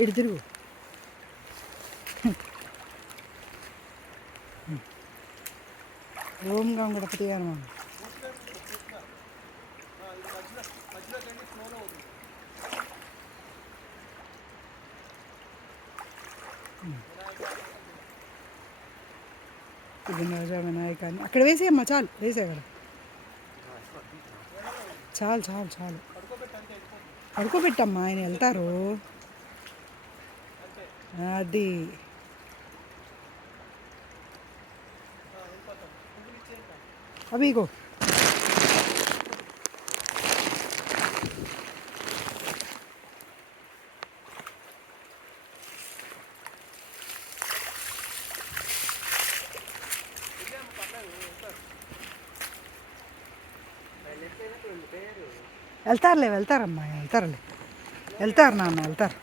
ఇటు తిరుగు. ఓం గం గణపతి హనుమ. విఘ్నరాజ వినాయకాన్ని అక్కడ వేసేయమ్మా, చాలు వేసే అక్కడ. చాలు చాలు చాలు, పడుకోబెట్టమ్మా, ఆయన వెళ్తారు. అది అవిగో వెళ్తారులే, వెళ్తారమ్మా, వెళ్తారులే, వెళ్తారు నాన్న, వెళ్తారు.